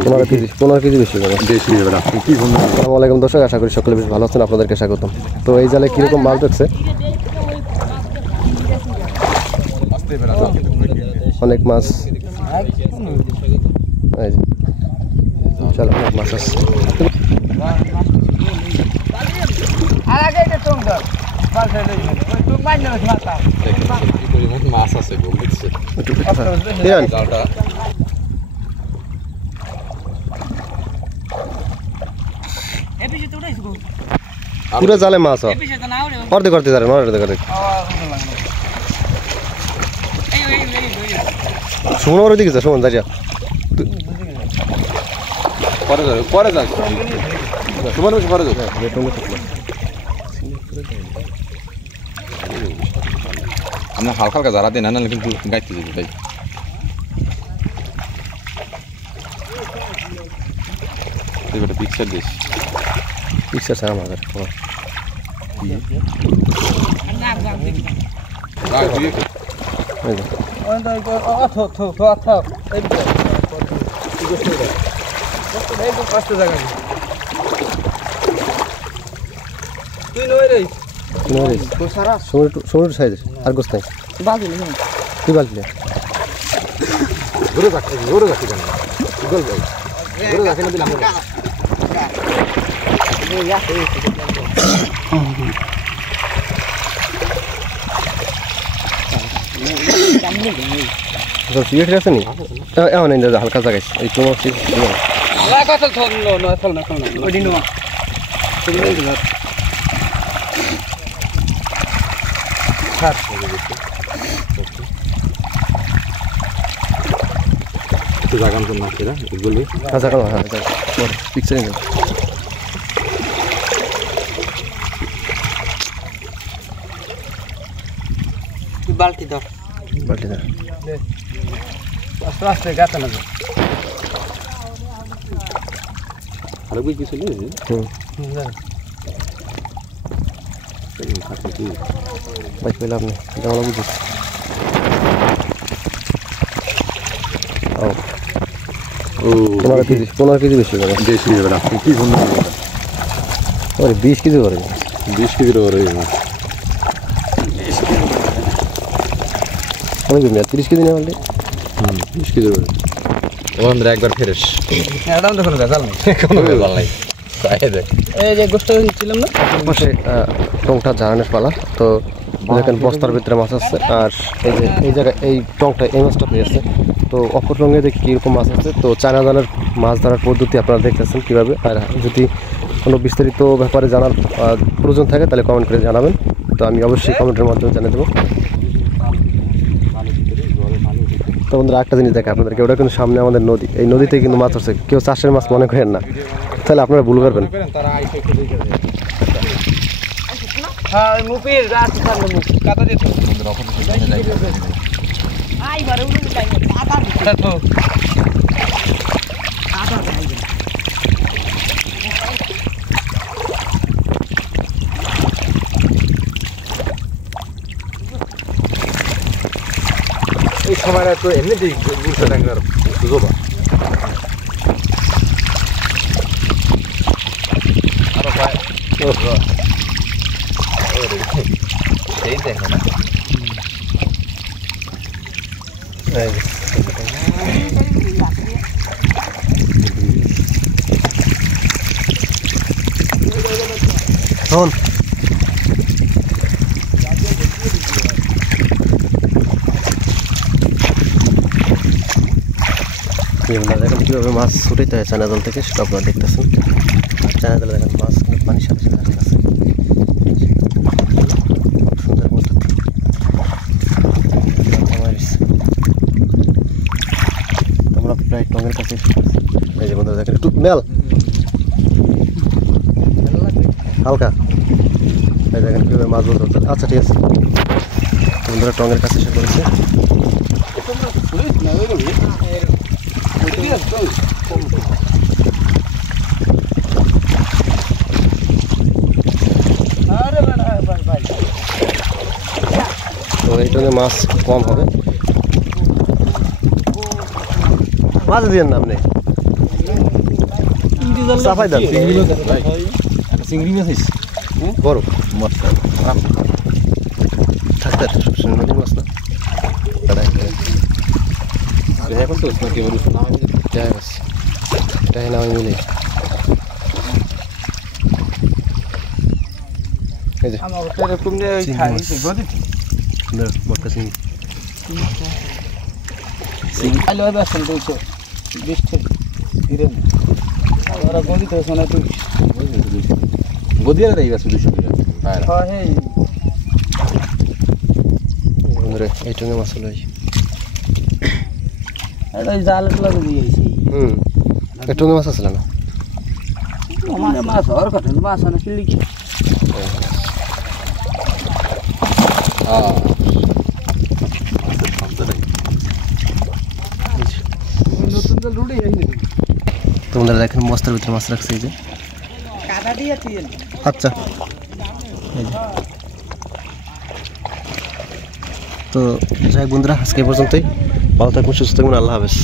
পনেরো কেজি বেশি হবে। আসসালামু আলাইকুম দর্শক, আশা করি সকলে বেশ ভালো আছেন। আপনাদেরকে স্বাগতম। তো এই জালে কীরকম মাছ দেখছে, অনেক মাছ, চলো অনেক মাছ আছে। মাছ আছে পুরো জালে মাছ অর্ধেক করতে পারেন, অর্ধেক অর্ধেক সুমন ওর দিকে যা, সুমন দাঁড়িয়া পরে যাবে, পরে যাবে সুমন বেশি পরে যাবে। আমরা হালকা হালকা যারা দিন না কিন্তু গাইতে যাবি তাই এবারে পিকচার দিস, পিকচার ছাড়া মাছ সমুদ্র সাইজ আর গোস নাই তুই বালতি সিগারেট আছে নি এমন হালকা জায়গায় এই তোমার পিকচার বালতি দাও, বালতি দাও আস্তে আস্তে গাতে না আরে বুঝি কিছু নেই। ভাই পেলাম না, যেমন বুঝিস পনেরো কেজি বেশি হবে। কি সুন্দর 20 কেজি করে, 20 কেজির ওরে 30 কেজি নেই বলতে 20 কেজি ওরে ওখানে একবার ফেরেস একদম তো কোনো ভেজাল নেই, কোনো ভেজাল নাই। এই যে গোষ্ঠ ছিলাম না পাশে টংটা জারানের পালা। তো দেখেন বস্তার ভিতরে মাছ আছে, আর এই যে এই জায়গায় এই টংটা এই মাছটা পেয়েছে। তো অপর রঙে দেখি কীরকম মাছ আছে। তো চায়না জালের মাছ ধরার পদ্ধতি আপনারা দেখতেছেন কীভাবে। আর যদি কোনো বিস্তারিত ব্যাপারে জানার প্রয়োজন থাকে তাহলে কমেন্ট করে জানাবেন। তো আমি অবশ্যই কমেন্টের মাধ্যমে জানিয়ে দেবো। তো বন্ধুরা একটা জিনিস দেখে আপনাদেরকে, ওটা কিন্তু সামনে আমাদের নদী, এই নদীতে কিন্তু মাছ আছে। কেউ চাষের মাছ মনে করেন না, তাহলে আপনারা ভুল করবেন। হ্যাঁ মুপির রাত সামনে মুপ কাটা দিত আইবারে উনি যাই আটা দিত তো আটা যাই এই সময়টা তো এমনিতেই গুলশা ডাঙ্গার জোবা আরো ভাই সেই দেখো না শোন দেখেন কীভাবে মাছ ছুটাইতে হয় চায়না জল থেকে, সেটা আপনারা দেখতেছেন। চায়না জলে দেখেন মাছ পানির সাথে সাথে আসতেছে, খুব সুন্দর পদ্ধতি। আমরা প্রায় টঙের কাছে, এই যে বন্ধুরা দেখেন একটু মেল হালকা, এই দেখেন কীভাবে মাছ বলতে হচ্ছে। আচ্ছা ঠিক আছে, বন্ধুরা টঙের কাছে এসে পড়েছে। তো এই টঙে মাছ কম হবে। মাছ দিয়ে নাম নেই সাফাই দেন চিংড়ি মাছ হয়েছে বড় মশলা থাকতে সবসময় নদীর মাছ না দেখা করছো না কেবল যাই বাস এটাই না আমি মিলে এই যে আমার তো এরকম যে ওই খাই গদি বড় চিংড়ি খাইলে হবে আসেন 220 ধীরে ওরা গদি তো শোনা তুই গদিয়ারে দেই বাস 200 টাকা হ্যাঁ হে বন্ধুরা এই টঙ্গে মাছ লই এটা জাল লাগে বুঝাইছি এই টঙ্গে মাছ আসলে না আমার মাছ আর কাটন মাছ না কিলি কি নতুন জাল রুড়ি আইনি তোমরা দেখেন বস্তার ভিতরে মাছ রাখছে এই যে কাদা দিয়েছি আচ্ছা এই যে তো যাই বন্ধুরা আজকে এই পর্যন্তই ভালো থাকবেন সুস্থ থাকবেন আল্লাহ হাফেজ